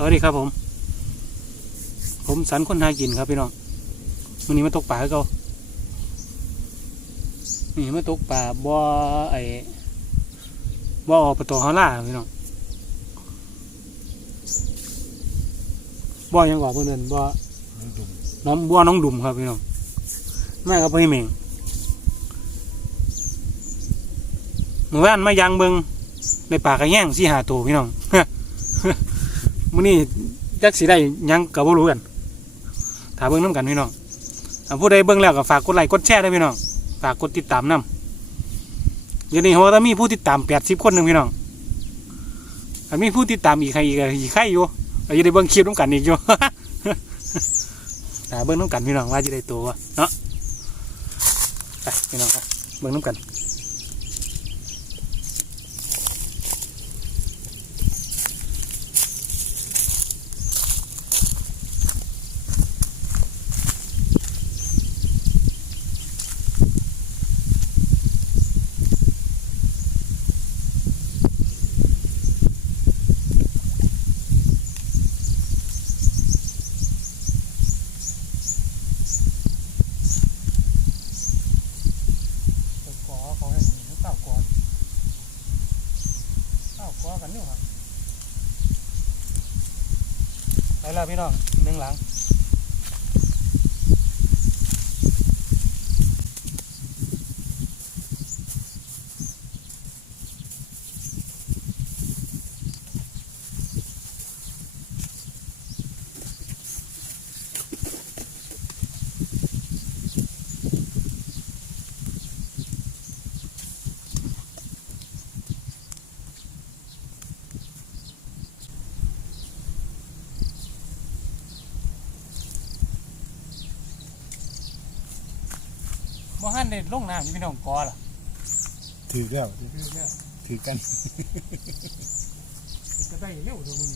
สวัสดีครับผม ผมสันคนหากินครับพี่น้องวันนี้มาตกปลาให้เขานี่มาตกปลาบ่อไอ้บ่อประตูฮาล่าพี่น้องบ่อยังกว่าเพื่อนบ่อน้องบ่อน้องดุมครับพี่น้องแม่กับพี่เหม่งเมื่อวานมายางเบิงในป่ากระแย่งสี่หาตัวพี่น้อง มื้อนี้จักสิได้หยังก็บ่รู้กันถ้าเบิ่งนํกันพี่น้องถ้าผู้ใดเบิ่งแล้วก็ฝากกดไลค์กดแชร์ด้วยพี่น้องฝากกดติดตามนํเดี๋ยวนี้โหถ้ามีผู้ติดตาม80คนหนึงพี่น้องถ้ามีผู้ติดตามอีกใครอีกอีกใครอยู่ก็จะได้เบิ่งคลิปนํกันอีกอยู่ถ้าเบิ่งนํกันพี่น้องว่าจะได้ตัวเนาะไปพี่น้องครับเบิ่งนํกัน กอเขาให้หนูเต่ากอนเต่ากอกันอยู่ครับไป แล้วพี่น้องหนึ่งหลัง บ่ฮันได้ลงน้ำอยู่พี่น้องกอล่ะถือแล้วถือกัน จะได้เร็วเท่ามึง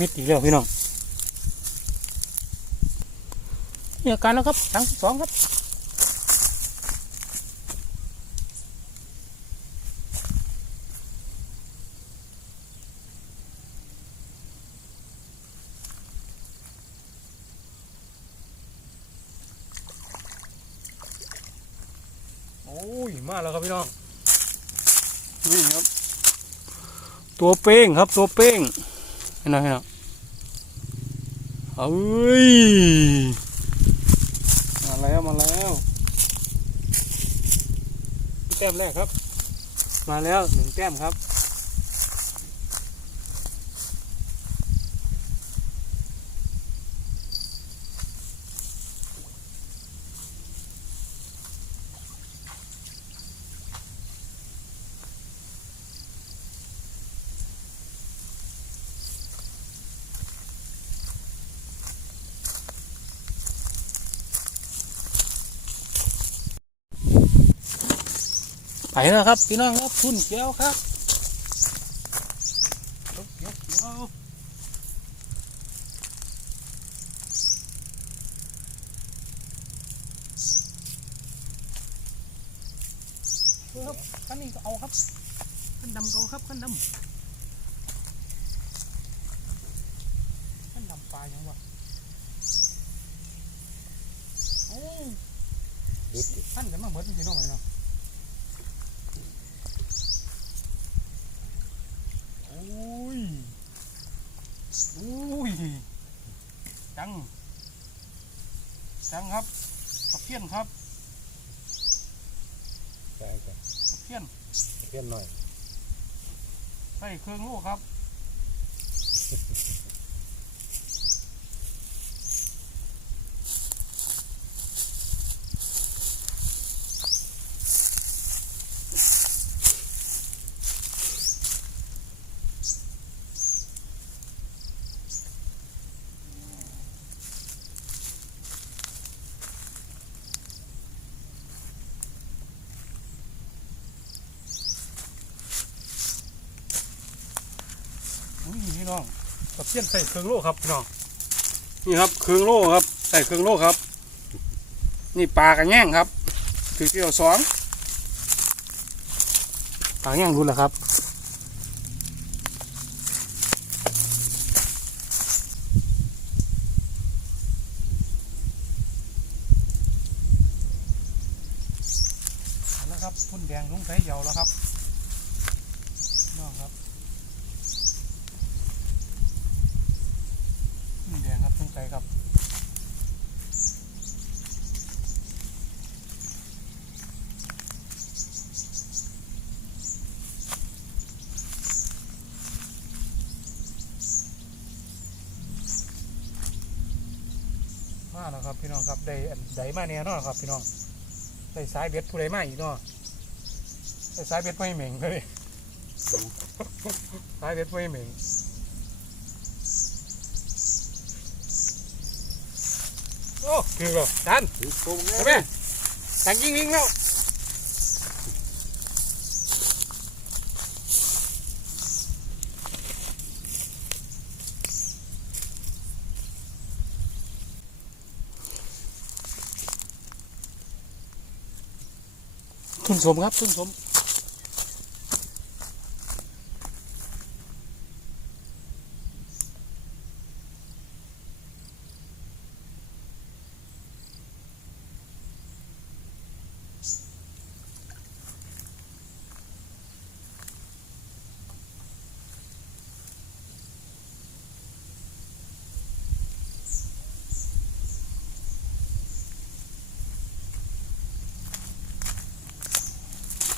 มิดอีกแล้วพี่น้องนี่อาการแล้วครับทั้งสองครับโอ้ยมาแล้วครับพี่น้องนี่ครับ ตัวเป้งครับตัวเป้ง เห็นไหมเห็นไหมเฮ้ยมาแล้วมาแล้วแต้มแรกครับ มาแล้วหนึ่งแต้มครับ แล้วครับพี่น้องครับทุนเกียวครับเกียวเกียวเกียวเออครับคันนี้ก็เอาครับคันดำก็เอาครับคันดำคันดำปลายังวะโอ้ท่านจะมาเหมือนพี่น้องไหมเนาะ โอ้ยโอ้ยจังจังครับตะเพียนครับใช่ครับตะเพียนเพี้ยนหน่อยใส่เครื่องลูกครับ อุ้ยพี่น้อง เียนใส่เครื่องโล่ครับพี่น้องนี่ครับเครื่องโล่ครับ ใส่เครื่องโล่ครับ นี่ปลากระแง่งครับถือเกี่ยวสองปลาแง่งรู้แล้วครับเอาแล้วครับพุ่นแดงลุงไผ่เหยาแล้วครับพี่น้องครับ นี่แดงครับทั้งใจครับมาแล้ว ครับพี่น้องครับได้อันใดมาเนี่ยเนาะครับพี่น้องได้สายเบ็ดผู้ใดมาอีกเนาะได้สายเบ็ดไม่เหม่งเลยสายเบ็ดไม่เหม่งโอ้คือแบบดันตรงใช่ไหมดันยิงยิงแล้ว คุณสมครับคุณสม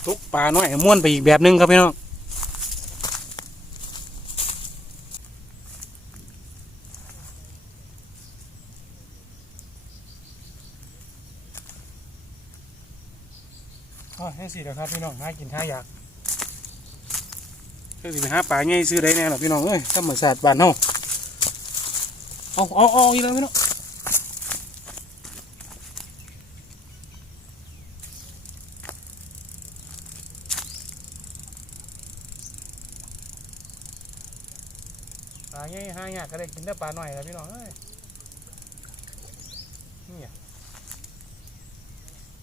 ทุกปลาน้อยม้วนไปอีกแบบหนึงครับพี่น้องอ๋อให้สิเดี๋ยวครับพี่น้องหากินหาอยากเพื่อสิไปหาปลาไงซื้อได้แน่หรอพี่น้องเอ้ยธรรมศาสตร์บ้านเฮาเอาเอาเอาอีกแล้วพี่น้อง ปลาไงหาอยากก็ได้กินได้ปลาหน่อยครับพี่น้องเอ้ยนี่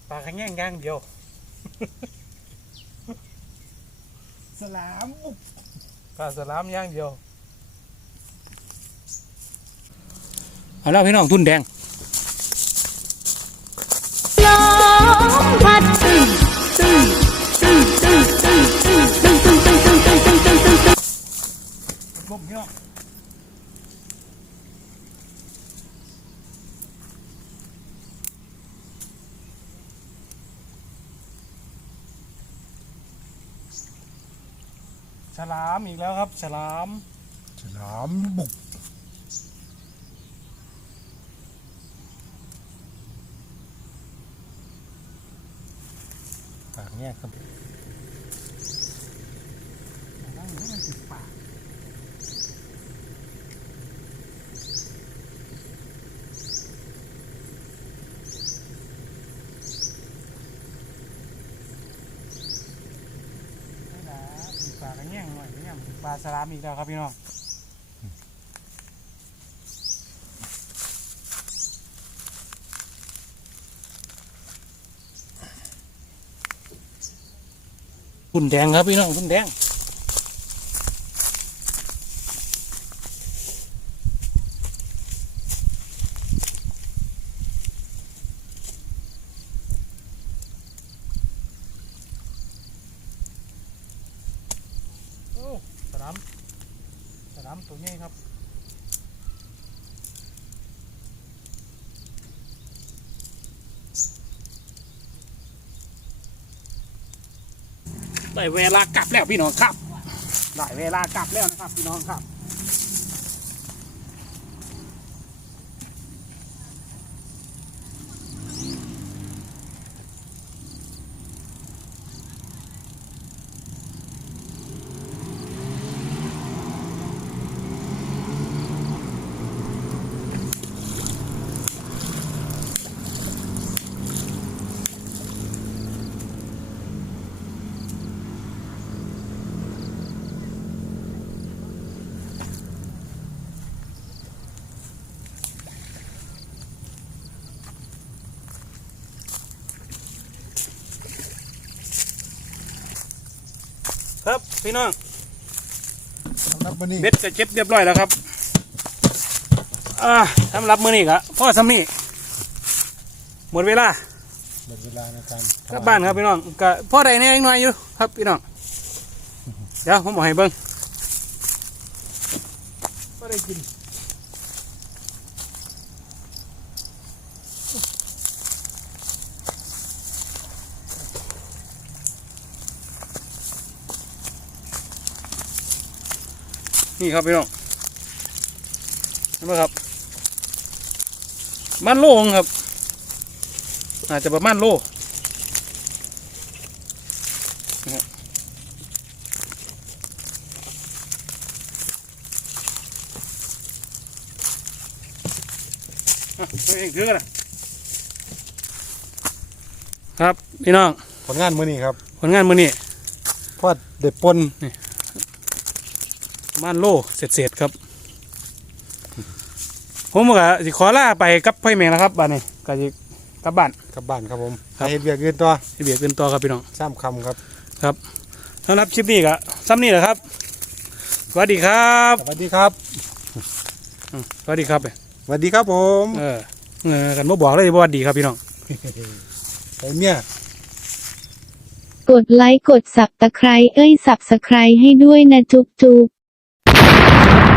ปลาขะแง่งย่างเดียว สลามอุบปลาสลามย่างเดียว เอาแล้วพี่น้องทุนแดงามอีกแล้วครับ ฉลาม ฉลามบุก ปากเนี่ยครับนั่งอยู่มันติดปากนี่นะติดปา กกันแย่งหน่อยเนี่ยปลาสลามอีกแล้วครับพี่น้องหุ่นแดงครับพี่น้องหุ่นแดง ง่ครับได้เวลากลับแล้วพี่น้องครับได้เวลากลับแล้วนะครับพี่น้องครับ พี่น้องสำหรับวันนี้เบ็ดก็เจ็บเรียบร้อยแล้วครับอ่าสำหรับมื้อนี้ก็พ่อสำนีหมดเวลาหมดเวลาในการกลับบ้านครับพี่น้องก็พ่อใดแน่อีกหน่อยอยู่ครับพี่น้องเดี๋ยวผมบอกให้เบิ้งก็ได้กิน นี่ครับพี่น้องเห็นไหมครับมันโลงครับ อาจจะประมาณโลนะครับอะเอาเองถือกันนะครับ พี่น้อง ผลงานมื้อนี้ครับ ผลงานมื้อนี้พอดเด็ดปนประ มาณโลเสร็จๆครับ ผมก็สิขอลาไปกับพ่อแม่นะครับบ้านนี้ก็สิกลับบ้าน กลับบ้านครับผมครับไปเฮ็ดเวียกอื่นต่อไปเบียดกันต่อครับพี่น้องสามคำครับสำหรับคลิปนี้ก็ซ้ำนี่แหละครับ สวัสดีครับสวัสดีครับ อืมสวัสดีครับสวัสดีครับผมเออเออกันบ่บอกเลยว่าสวัสดีครับพี่น้องไปเมียกดไลค์กดสับตะไคร้เอ้ยสับสไครให้ด้วยนะจุ๊บจุ๊บ Thank